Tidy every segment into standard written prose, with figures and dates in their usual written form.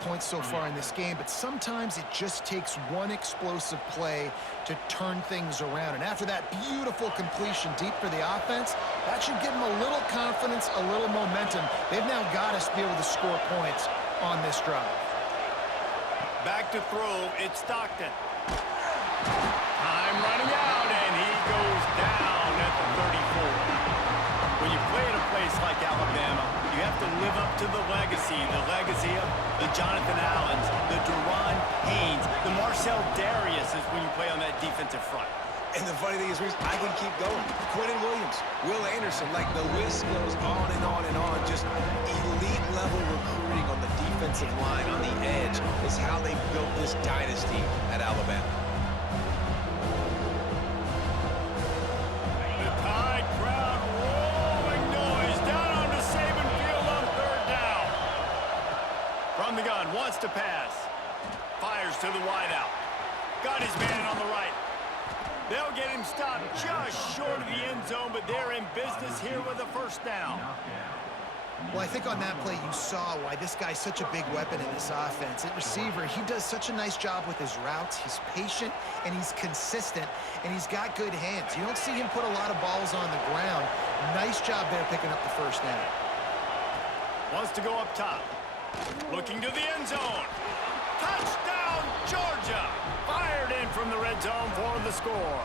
points so far in this game, but sometimes it just takes one explosive play to turn things around. And after that beautiful completion deep for the offense, that should give them a little confidence, a little momentum. They've now got to be able to score points on this drive. Back to throw, it's Stockton. Time running out, and he goes down at the 34. When you play at a place like Alabama, you have to live up to the legacy of the Jonathan Allens, the Deron Haynes, the Marcel Dariuses when you play on that defensive front. And the funny thing is, Reese, I can keep going. Quentin Williams, Will Anderson, like the list goes on and on and on. Just elite level recruiting on the defensive line, on the edge, is how they built this dynasty at Alabama. The Tide crowd rolling noise down onto Saban Field on third down. From the gun, wants to pass. Fires to the wideout. Got his man on the right. They'll get him stopped just short of the end zone, but they're in business here with a first down. Well, I think on that play you saw why this guy's such a big weapon in this offense. At receiver, he does such a nice job with his routes. He's patient, and he's consistent, and he's got good hands. You don't see him put a lot of balls on the ground. Nice job there picking up the first down. Wants to go up top. Looking to the end zone. Touchdown, Georgia! Fired in from the red zone for the score.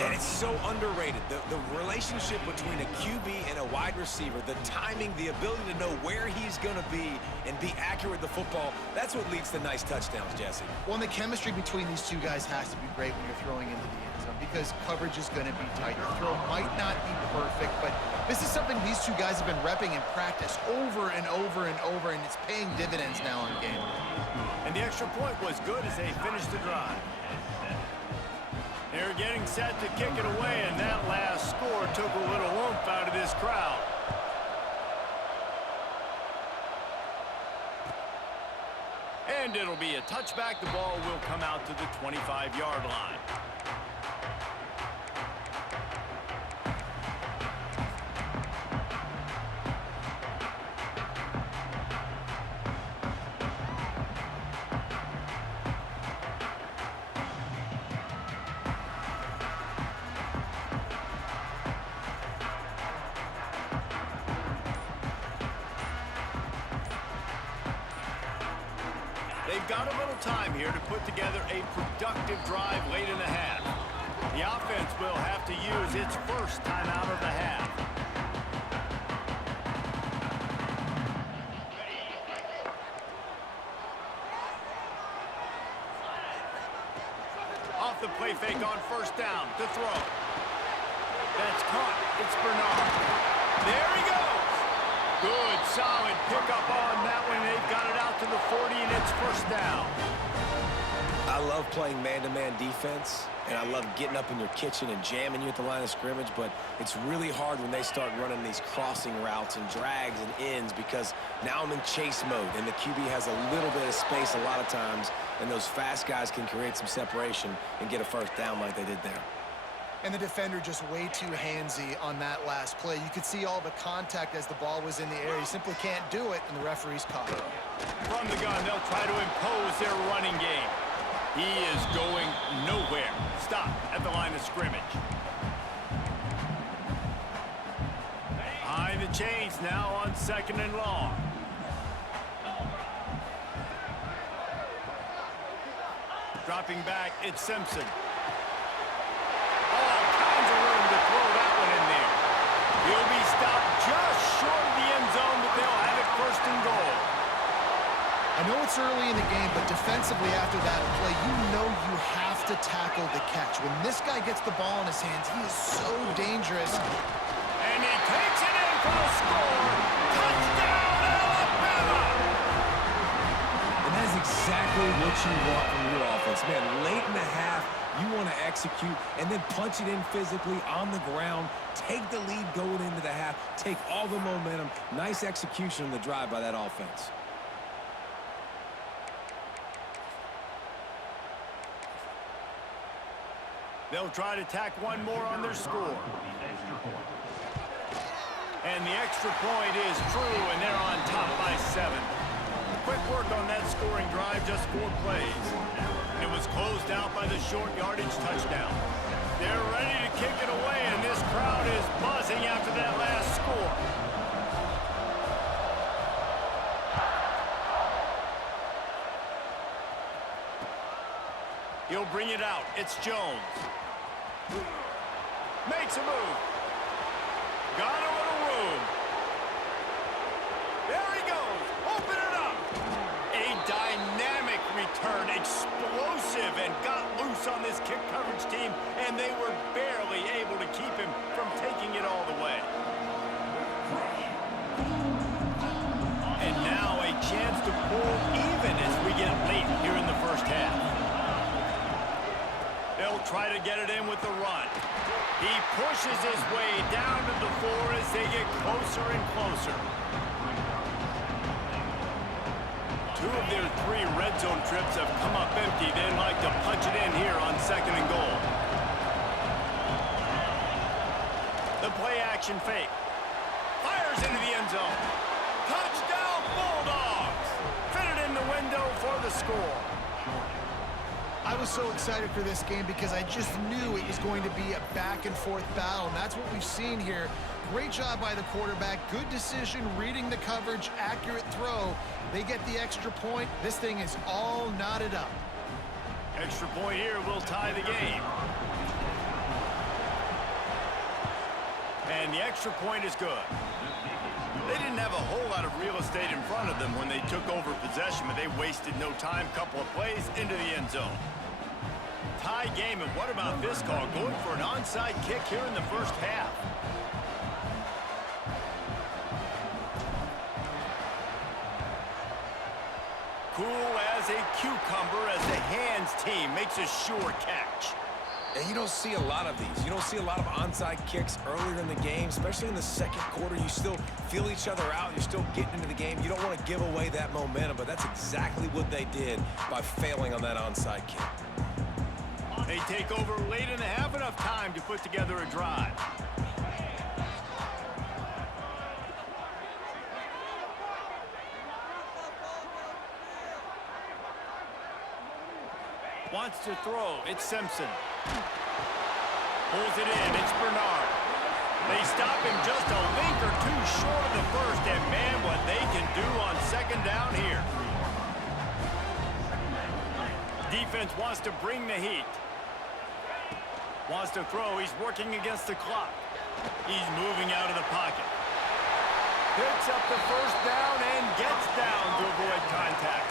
And it's so underrated. The relationship between a QB and a wide receiver, the timing, the ability to know where he's going to be and be accurate with the football, that's what leads to nice touchdowns, Jesse. Well, and the chemistry between these two guys has to be great when you're throwing into the end zone because coverage is going to be tight. Your throw might not be perfect, but this is something these two guys have been repping in practice over and over and over, and it's paying dividends now on game. And the extra point was good as they finished the drive. They're getting set to kick it away, and that last score took a little oomph out of this crowd. And it'll be a touchback. The ball will come out to the 25-yard line. They've got a little time here to put together a productive drive late in the half. The offense will have to use its first time out of the half. Off the play fake on first down to throw. That's caught. It's Bernard. There he goes. Good, solid pickup on that one. They've got it out to the 40, and it's first down. I love playing man-to-man defense, and I love getting up in your kitchen and jamming you at the line of scrimmage, but it's really hard when they start running these crossing routes and drags and ends because now I'm in chase mode, and the QB has a little bit of space a lot of times, and those fast guys can create some separation and get a first down like they did there. And the defender just way too handsy on that last play. You could see all the contact as the ball was in the air. He simply can't do it, and the referee's caught it. From the gun, they'll try to impose their running game. He is going nowhere. Stop at the line of scrimmage. Behind the chains now on second and long. Dropping back, it's Simpson. All kinds of room to throw that one in there. He'll be stopped just short of the end zone, but they'll have it first and goal. I know it's early in the game, but defensively after that play, you know you have to tackle the catch. When this guy gets the ball in his hands, he is so dangerous. And he takes it in for the score. Touchdown, Alabama! And that's exactly what you want from your offense. Man, late in the half, you want to execute and then punch it in physically on the ground, take the lead going into the half, take all the momentum. Nice execution on the drive by that offense. They'll try to tack one more on their score. And the extra point is true, and they're on top by 7. mark on that scoring drive, just 4 plays. And it was closed out by the short yardage touchdown. They're ready to kick it away, and this crowd is buzzing after that last score. He'll bring it out. It's Jones. Makes a move. Got a little room. There he goes. Open it up. A dynamic return. Explosive, and got loose on this kick coverage team, and they were barely able to keep him from taking it all the way. And now a chance to pull even as we get late here in the first half. They'll try to get it in with the run. He pushes his way down to the 4 as they get closer and closer. 2 of their 3 red zone trips have come up empty. They'd like to punch it in here on 2nd and goal. The play action fake. Fires into the end zone. Touchdown Bulldogs! Fitted in the window for the score. I was so excited for this game because I just knew it was going to be a back-and-forth battle, and that's what we've seen here. Great job by the quarterback. Good decision, reading the coverage, accurate throw. They get the extra point. This thing is all knotted up. Extra point here will tie the game. And the extra point is good. They didn't have a whole lot of real estate in front of them when they took over possession, but they wasted no time. Couple of plays into the end zone. Tie game, and what about this call? Going for an onside kick here in the first half. Cool as a cucumber as the hands team makes a sure catch. And you don't see a lot of these. You don't see a lot of onside kicks earlier in the game, especially in the second quarter. You still feel each other out. You're still getting into the game. You don't want to give away that momentum, but that's exactly what they did by failing on that onside kick. They take over late in the half, enough time to put together a drive. Wants to throw. It's Simpson. Pulls it in. It's Bernard. They stop him just a link or 2 short of the first, and man, what they can do on 2nd down here. Defense wants to bring the heat. Wants to throw. He's working against the clock. He's moving out of the pocket. Picks up the first down and gets down to avoid contact.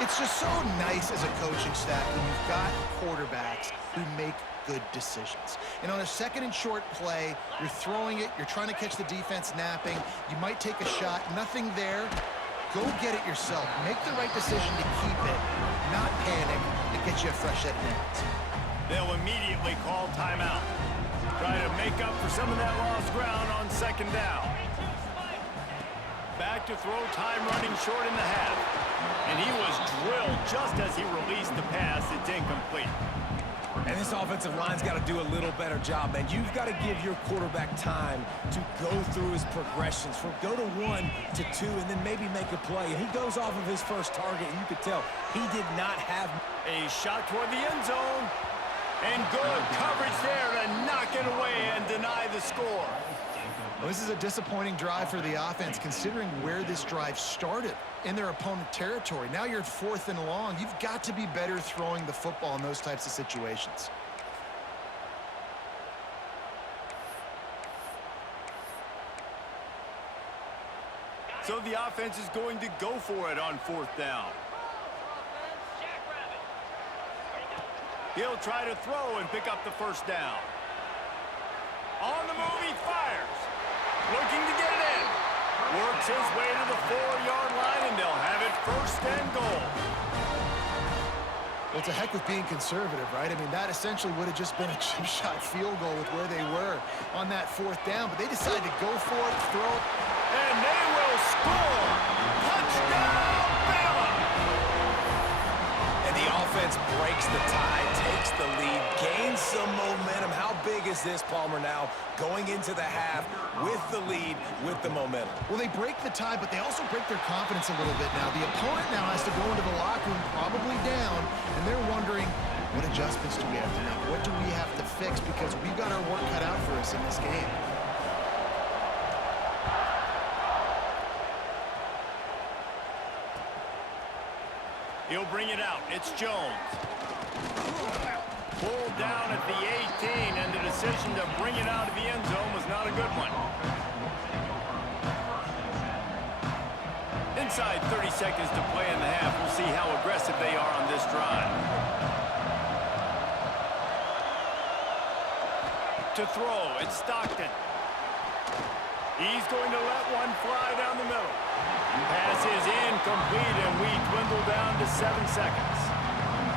It's just so nice as a coaching staff when you've got quarterbacks who make good decisions. And on a 2nd and short play, you're throwing it, you're trying to catch the defense napping, you might take a shot, nothing there. Go get it yourself. Make the right decision to keep it, not panic, and get you a fresh set of downs. They'll immediately call timeout. Try to make up for some of that lost ground on 2nd down. Back to throw, time running short in the half. And he was drilled just as he released the pass. It's incomplete. And this offensive line's got to do a little better job, man. You've got to give your quarterback time to go through his progressions, from go to 1 to 2, and then maybe make a play. And he goes off of his first target, and you could tell he did not have a shot toward the end zone. And good coverage there to knock it away and deny the score. Well, this is a disappointing drive for the offense, considering where this drive started in their opponent territory. Now you're at 4th and long. You've got to be better throwing the football in those types of situations. So the offense is going to go for it on 4th down. He'll try to throw and pick up the first down. On the move, he fires. Looking to get it in. Works his way to the 4-yard line, and they'll have it 1st and goal. Well, it's a heck with being conservative, right? I mean, that essentially would have just been a chip shot field goal with where they were on that 4th down, but they decided to go for it, throw it. And they will score. Touchdown, Bama! And the offense breaks the tie, takes the lead, gains some momentum. How big is this, Palmer, now going into the half with the lead, with the momentum? Well, they break the tie, but they also break their confidence a little bit now. The opponent now has to go into the locker room probably down, and they're wondering, what adjustments do we have to make? What do we have to fix? Because we've got our work cut out for us in this game. He'll bring it out. It's Jones. Pulled down at the 18, and the decision to bring it out of the end zone was not a good one. Inside 30 seconds to play in the half. We'll see how aggressive they are on this drive. To throw, it's Stockton. He's going to let one fly down the middle. Pass is incomplete, and we dwindle down to 7 seconds.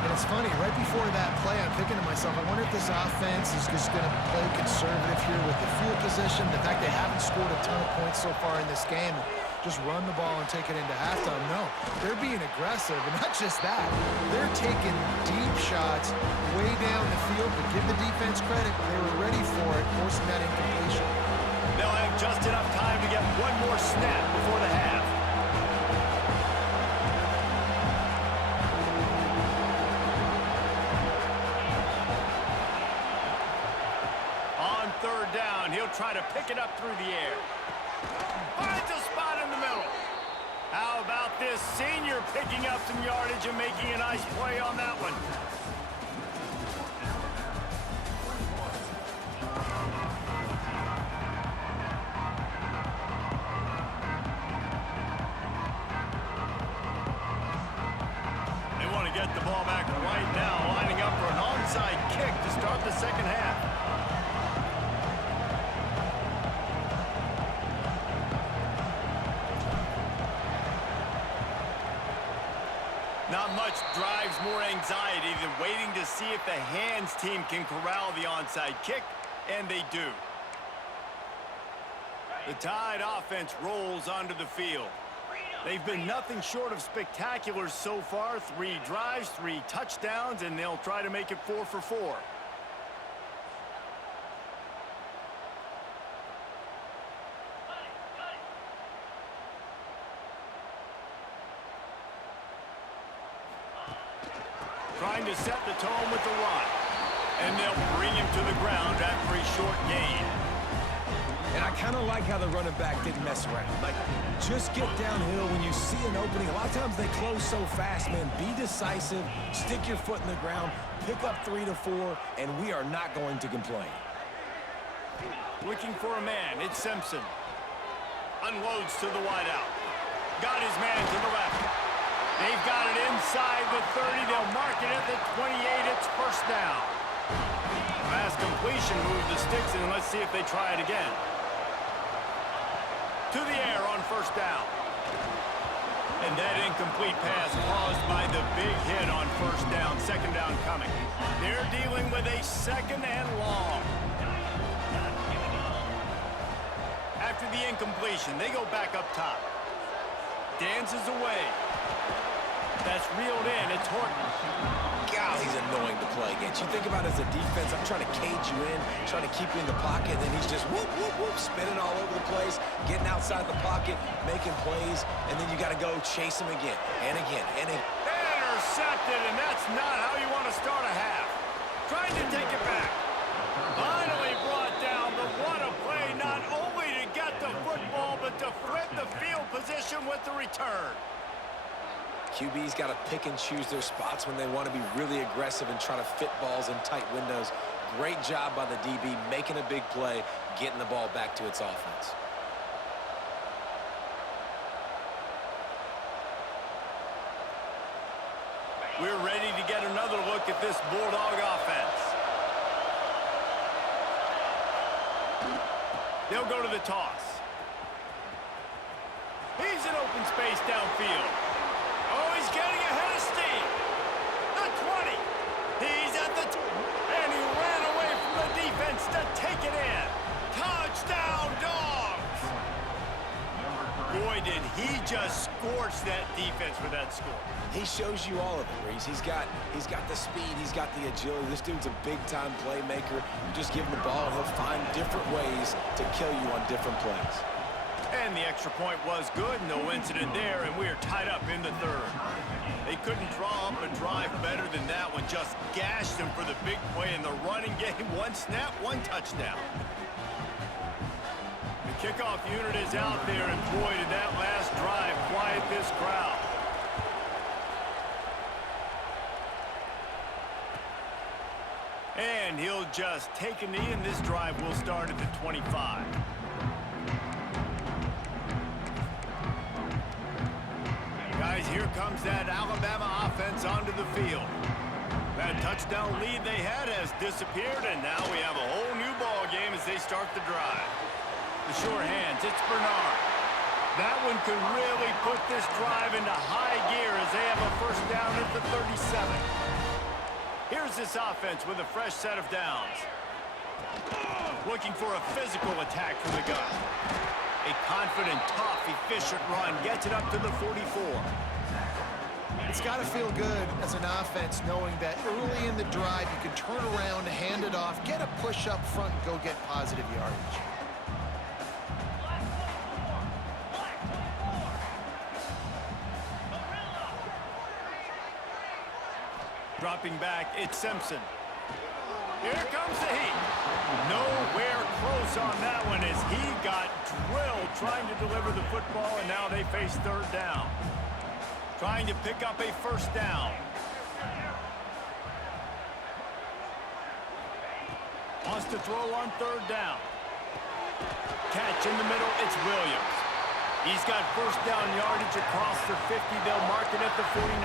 And it's funny, right before that play, I'm thinking to myself, I wonder if this offense is just going to play conservative here with the field position, the fact they haven't scored a ton of points so far in this game, just run the ball and take it into halftime. No, they're being aggressive, and not just that, they're taking deep shots way down the field, but give the defense credit, they were ready for it, forcing that incompletion. They'll have just enough time to get one more snap before the half. On third down, he'll try to pick it up through the air. Finds a spot in the middle. How about this senior picking up some yardage and making a nice play on that one? Get the ball back right now, lining up for an onside kick to start the second half. Not much drives more anxiety than waiting to see if the hands team can corral the onside kick, and they do. The Tide offense rolls onto the field. They've been nothing short of spectacular so far. 3 drives, 3 touchdowns, and they'll try to make it 4 for 4. Trying to set the tone with the run. And they'll bring him to the ground after a short gain. And I kind of like how the running back didn't mess around. Like, just get downhill when you see an opening. A lot of times they close so fast, man. Be decisive, stick your foot in the ground, pick up 3 to 4, and we are not going to complain. Looking for a man, it's Simpson. Unloads to the wideout. Got his man to the left. They've got it inside the 30. They'll mark it at the 28. It's first down. Pass completion, move the sticks, and let's see if they try it again. To the air on first down. And that incomplete pass caused by the big hit on first down. Second down coming. They're dealing with a second and long. After the incompletion, they go back up top. Dances away. That's reeled in. It's Horton. God, he's annoying to play against. You think about it as a defense, I'm trying to cage you in, trying to keep you in the pocket, and then he's just whoop, whoop, whoop, spinning all over the place, getting outside the pocket, making plays, and then you got to go chase him again, and again, and again. Intercepted, and that's not how you want to start a half. Trying to take it back. Finally brought down, but what a play, not only to get the football, but to flip the field position with the return. QB's got to pick and choose their spots when they want to be really aggressive and try to fit balls in tight windows. Great job by the DB, making a big play, getting the ball back to its offense. We're ready to get another look at this Bulldog offense. They'll go to the toss. He's in open space downfield. Oh, he's getting ahead of steam. The 20. He's at the and he ran away from the defense to take it in. Touchdown, Dogs. Boy, did he just scorch that defense for that score. He shows you all of it, Reese. He's got the speed, he's got the agility. This dude's a big-time playmaker. You just give him the ball, and he'll find different ways to kill you on different plays. And the extra point was good, no incident there, and we are tied up in the third. They couldn't draw up a drive better than that one, just gashed them for the big play in the running game. One snap, one touchdown. The kickoff unit is out there, and boy, did that last drive quiet this crowd. And he'll just take a knee, and this drive will start at the 25. Guys, here comes that Alabama offense onto the field. That touchdown lead they had has disappeared, and now we have a whole new ball game as they start the drive. The sure hands, it's Bernard. That one could really put this drive into high gear as they have a first down at the 37. Here's this offense with a fresh set of downs. Looking for a physical attack from the gun. A confident, tough, efficient run gets it up to the 44. It's got to feel good as an offense knowing that early in the drive you can turn around, hand it off, get a push up front, and go get positive yardage. Dropping back, it's Simpson. Here comes the heat. Nowhere close on that one as he got drilled trying to deliver the football, and now they face third down. Trying to pick up a first down. Wants to throw on third down. Catch in the middle, it's Williams. He's got first down yardage across the 50. They'll mark it at the 49.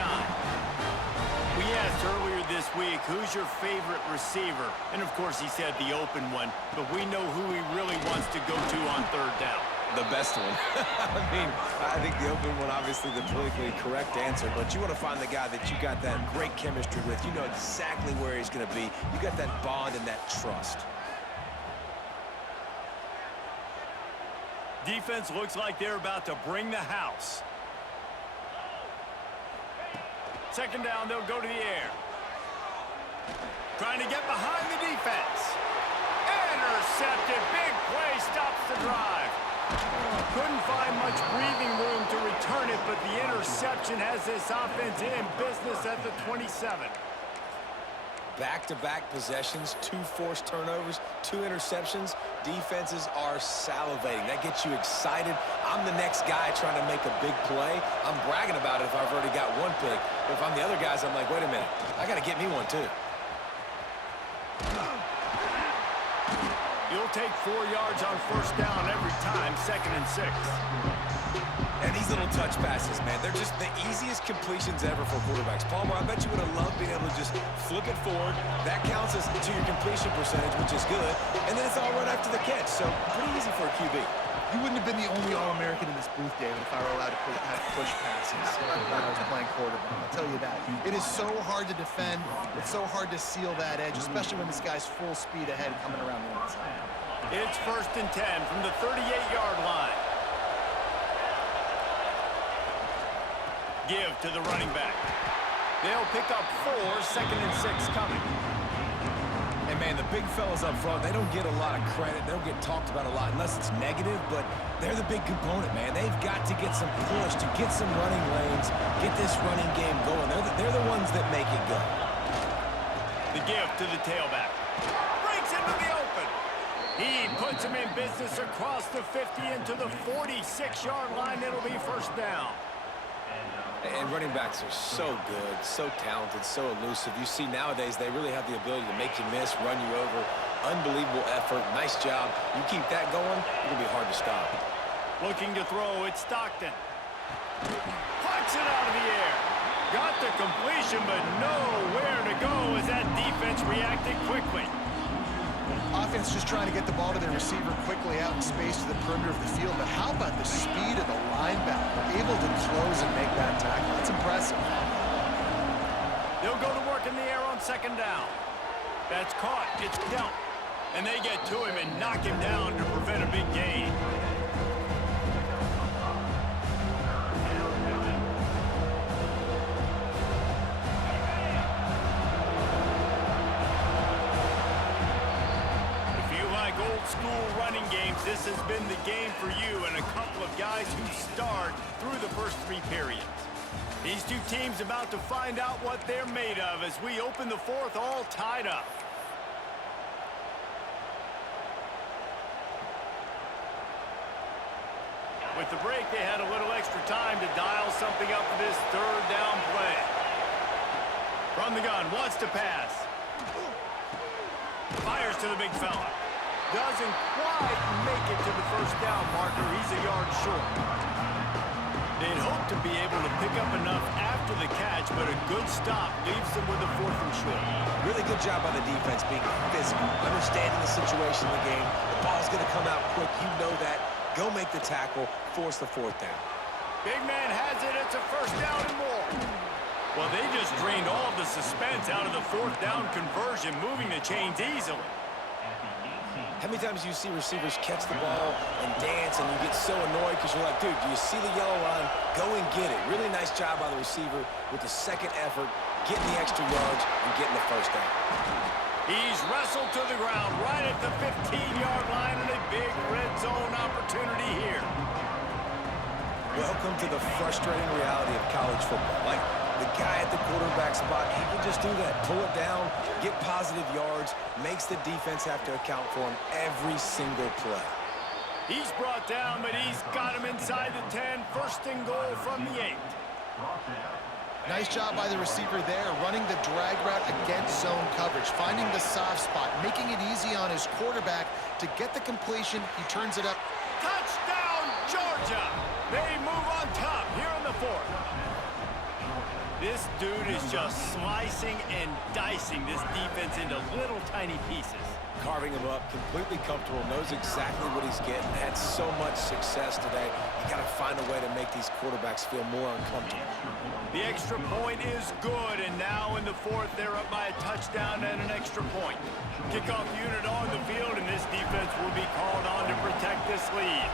We asked earlier this week, who's your favorite receiver? And, of course, he said the open one, but we know who he really wants to go to on third down. The best one. I mean, I think the open one, obviously, the politically correct answer, but you want to find the guy that you got that great chemistry with. You know exactly where he's going to be. You got that bond and that trust. Defense looks like they're about to bring the house. Second down, they'll go to the air. Trying to get behind the defense. Intercepted. Big play stops the drive. Couldn't find much breathing room to return it, but the interception has this offense in business at the 27. Back-to-back possessions, 2 forced turnovers, 2 interceptions. Defenses are salivating. That gets you excited. I'm the next guy trying to make a big play. I'm bragging about it if I've already got one pick. But if I'm the other guys, I'm like, wait a minute. I got to get me one, too. You'll take 4 yards on first down every time, 2nd and 6. And these little touch passes, man, they're just the easiest completions ever for quarterbacks. Palmer, I bet you would have loved being able to just flip it forward. That counts as to your completion percentage, which is good. And then it's all right after the catch, so pretty easy for a QB. You wouldn't have been the only All-American in this booth, David, if I were allowed to have push passes when I was playing quarterback. I'll tell you that. It is so hard to defend. It's so hard to seal that edge, especially when this guy's full speed ahead coming around the inside. It's 1st and 10 from the 38-yard line. Give to the running back. They'll pick up 4, 2nd and 6 coming. And, man, the big fellas up front, they don't get a lot of credit. They don't get talked about a lot unless it's negative, but they're the big component, man. They've got to get some push, to get some running lanes, get this running game going. They're the ones that make it go. The give to the tailback. Breaks into the open. He puts him in business across the 50 into the 46-yard line. It'll be first down. And running backs are so good, so talented, so elusive. You see nowadays they really have the ability to make you miss, run you over. Unbelievable effort. Nice job. You keep that going, it'll be hard to stop. Looking to throw, it's Stockton. Puts it out of the air. Got the completion, but nowhere to go as that defense reacted quickly. Offense just trying to get the ball to their receiver quickly out in space to the perimeter of the field, but how about the speed of the linebacker? Able to close and make that tackle. That's impressive. They'll go to work in the air on 2nd down. That's caught. It's dealt. And they get to him and knock him down to prevent a big gain. school running games, this has been the game for you and a couple of guys who starred through the first 3 periods. These two teams about to find out what they're made of as we open the fourth all tied up. With the break, they had a little extra time to dial something up for this third down play. From the gun, wants to pass. Fires to the big fella. Doesn't quite make it to the first down marker. He's a yard short. They'd hope to be able to pick up enough after the catch, but a good stop leaves them with a 4th and short. Really good job by the defense being physical, understanding the situation in the game. The ball's going to come out quick. You know that. Go make the tackle, force the 4th down. Big man has it. It's a first down and more. Well, they just drained all of the suspense out of the 4th down conversion, moving the chains easily. How many times do you see receivers catch the ball and dance and you get so annoyed because you're like, dude, do you see the yellow line? Go and get it. Really nice job by the receiver with the second effort, getting the extra yards and getting the first down. He's wrestled to the ground right at the 15-yard line and a big red zone opportunity here. Welcome to the frustrating reality of college football. Like, the guy at the quarterback spot, he can just do that. Pull it down, get positive yards, makes the defense have to account for him every single play. He's brought down, but he's got him inside the 10. First and goal from the 8. Nice job by the receiver there, running the drag route against zone coverage, finding the soft spot, making it easy on his quarterback to get the completion. He turns it up. Touchdown, Georgia! They move on top here in the 4th. This dude is just slicing and dicing this defense into little tiny pieces. Carving him up, completely comfortable, knows exactly what he's getting, had so much success today. You got to find a way to make these quarterbacks feel more uncomfortable. The extra point is good, and now in the 4th, they're up by a touchdown and an extra point. Kickoff unit on the field, and this defense will be called on to protect this lead.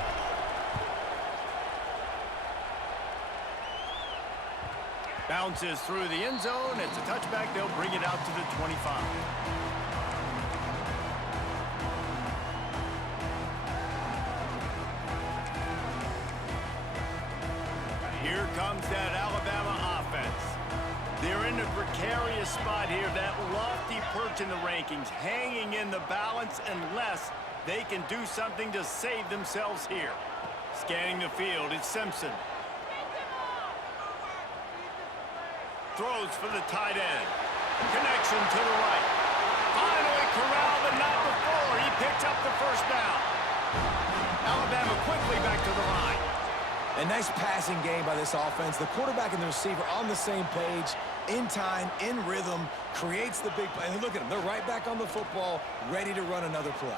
Bounces through the end zone. It's a touchback. They'll bring it out to the 25. Here comes that Alabama offense. They're in a precarious spot here, that lofty perch in the rankings, hanging in the balance unless they can do something to save themselves here. Scanning the field, it's Simpson. Throws for the tight end. Connection to the right. Finally corralled, but not before. He picks up the first down. Alabama quickly back to the line. A nice passing game by this offense. The quarterback and the receiver on the same page, in time, in rhythm, creates the big play. And look at them. They're right back on the football, ready to run another play.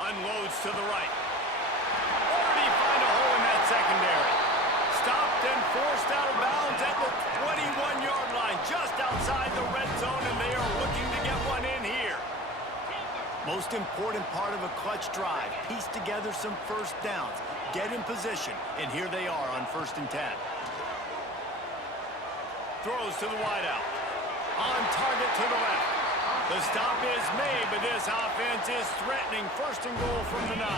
Unloads to the right. Where did he find a hole in that secondary? Stopped and forced out of bounds at the 21-yard line, just outside the red zone, and they are looking to get one in here. Most important part of a clutch drive, piece together some first downs, get in position, and here they are on 1st and 10. Throws to the wideout. On target to the left. The stop is made, but this offense is threatening 1st and goal from the 9.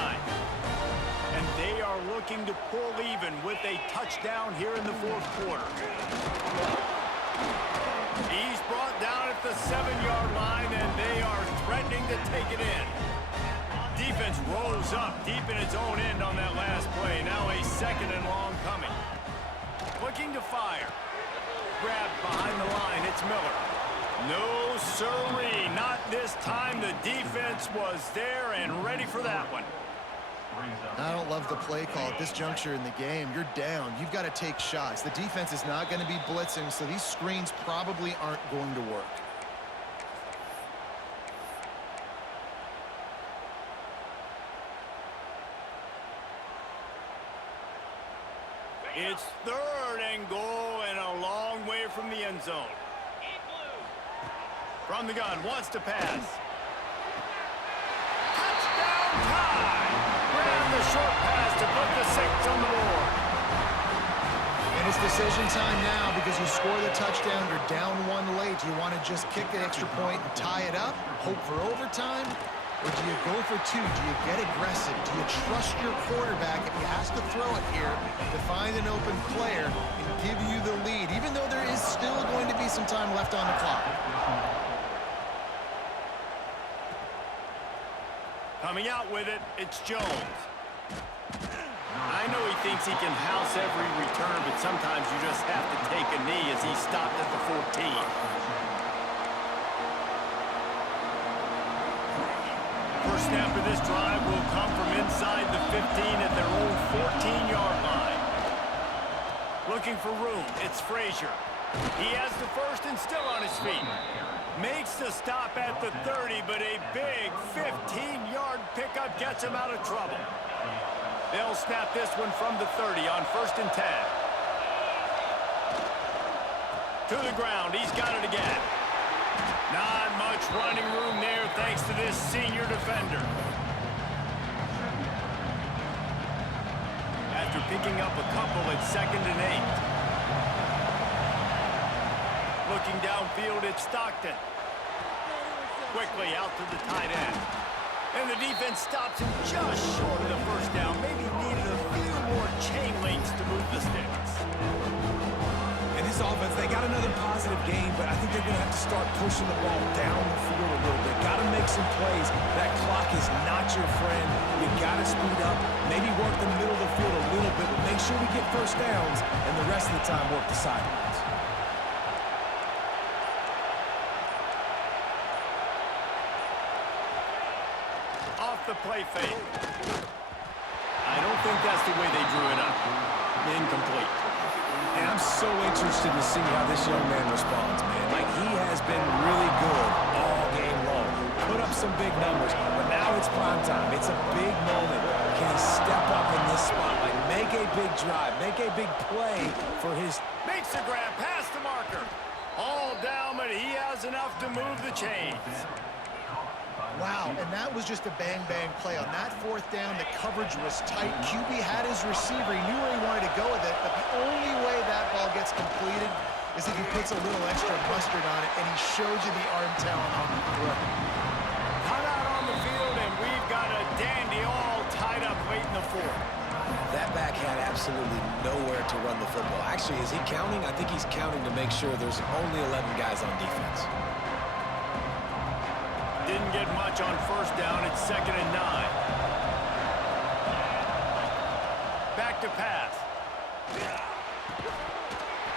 And they are looking to pull even with a touchdown here in the 4th quarter. He's brought down at the 7-yard line, and they are threatening to take it in. Defense rolls up deep in its own end on that last play. Now a 2nd and long coming. Looking to fire. Grabbed behind the line. It's Miller. No sirree. Not this time. The defense was there and ready for that one. I don't love the play call at this juncture in the game. You're down. You've got to take shots. The defense is not going to be blitzing, so these screens probably aren't going to work. It's 3rd and goal and a long way from the end zone. From the gun, wants to pass. Touchdown tie! Grab the short pass to put the 6 on the board. And it's decision time now because you score the touchdown, you're down 1 late. Do you want to just kick the extra point and tie it up, hope for overtime? Or do you go for two? Do you get aggressive? Do you trust your quarterback if he has to throw it here to find an open player and give you the lead, even though there is still going to be some time left on the clock? Coming out with it, it's Jones. I know he thinks he can house every return, but sometimes you just have to take a knee as he stopped at the 14. First snap of this drive will come from inside the 15 at their own 14-yard line. Looking for room, it's Frazier. He has the first and still on his feet. Makes the stop at the 30, but a big 15-yard pickup gets him out of trouble. They'll snap this one from the 30 on 1st and 10. To the ground, he's got it again. Not much running room there thanks to this senior defender. After picking up a couple at 2nd and 8. Looking downfield, it's Stockton. Quickly out to the tight end. And the defense stops him just short of the first down. Maybe needed a few more chain links to move the sticks. And this offense, they got another positive game, but I think they're going to have to start pushing the ball down the field a little bit. Got to make some plays. That clock is not your friend. You got to speed up. Maybe work the middle of the field a little bit, but make sure we get first downs, and the rest of the time work the sidelines. The play fake. I don't think that's the way they drew it up. Incomplete. And I'm so interested to see how this young man responds, man. Like, he has been really good all game long. Put up some big numbers, but now it's prime time. It's a big moment. Can he step up in this spotlight, make a big drive, make a big play for his... Makes the grab past the marker. All down, but he has enough to move the chains. Wow, and that was just a bang-bang play. On that 4th down, the coverage was tight. QB had his receiver. He knew where he wanted to go with it, but the only way that ball gets completed is if he puts a little extra mustard on it, and he shows you the arm talent on the throw. Cut out on the field, and we've got a dandy all tied up late in the 4th. That back had absolutely nowhere to run the football. Actually, is he counting? I think he's counting to make sure there's only 11 guys on defense. Didn't get much on 1st down. It's 2nd and 9. Back to pass.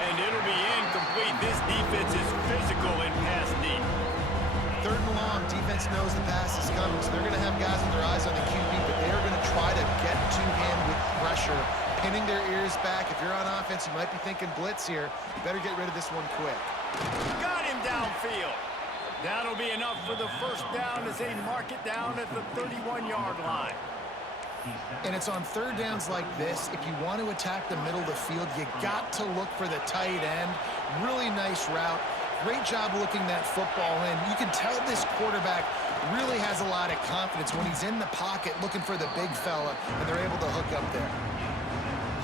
And it'll be incomplete. This defense is physical in pass deep. 3rd and long, defense knows the pass is coming, so they're going to have guys with their eyes on the QB, but they're going to try to get to him with pressure, pinning their ears back. If you're on offense, you might be thinking blitz here. You better get rid of this one quick. Got him downfield. That'll be enough for the 1st down as they mark it down at the 31-yard line. And it's on 3rd downs like this. If you want to attack the middle of the field, you got to look for the tight end. Really nice route. Great job looking that football in. You can tell this quarterback really has a lot of confidence when he's in the pocket looking for the big fella, and they're able to hook up there.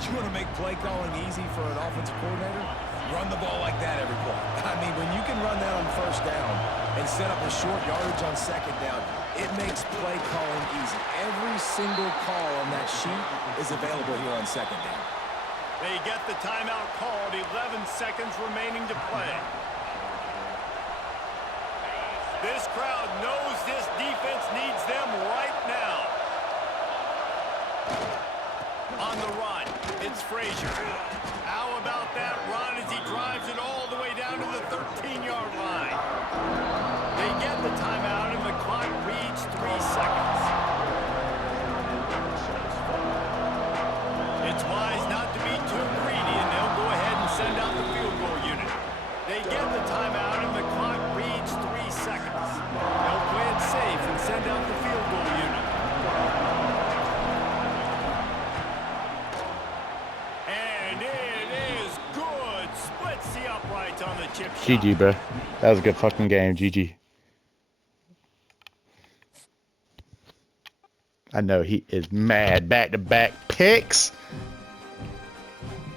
You want to make play calling easy for an offensive coordinator? Run the ball like that every play. I mean, when you can run that on 1st down and set up a short yardage on 2nd down, it makes play calling easy. Every single call on that sheet is available here on 2nd down. They get the timeout called. 11 seconds remaining to play. This crowd knows this defense needs them right now. On the run, it's Frazier. How about that run as he drives it all the way down to the 13-yard line? They get the timeout, and the clock reads 3 seconds. It's wise not to be too greedy, and they'll go ahead and send out the field goal unit. They get the timeout, and the clock reads 3 seconds. They'll play it safe and send out the field goal unit. On the chip GG, bro. That was a good fucking game. GG. I know he is mad. Back-to-back picks.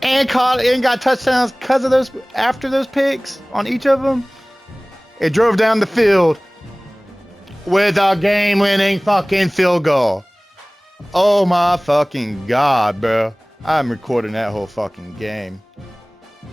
And caught and got touchdowns because of those, after those picks on each of them. It drove down the field. with a game-winning fucking field goal. Oh my fucking god, bro. I'm recording that whole fucking game.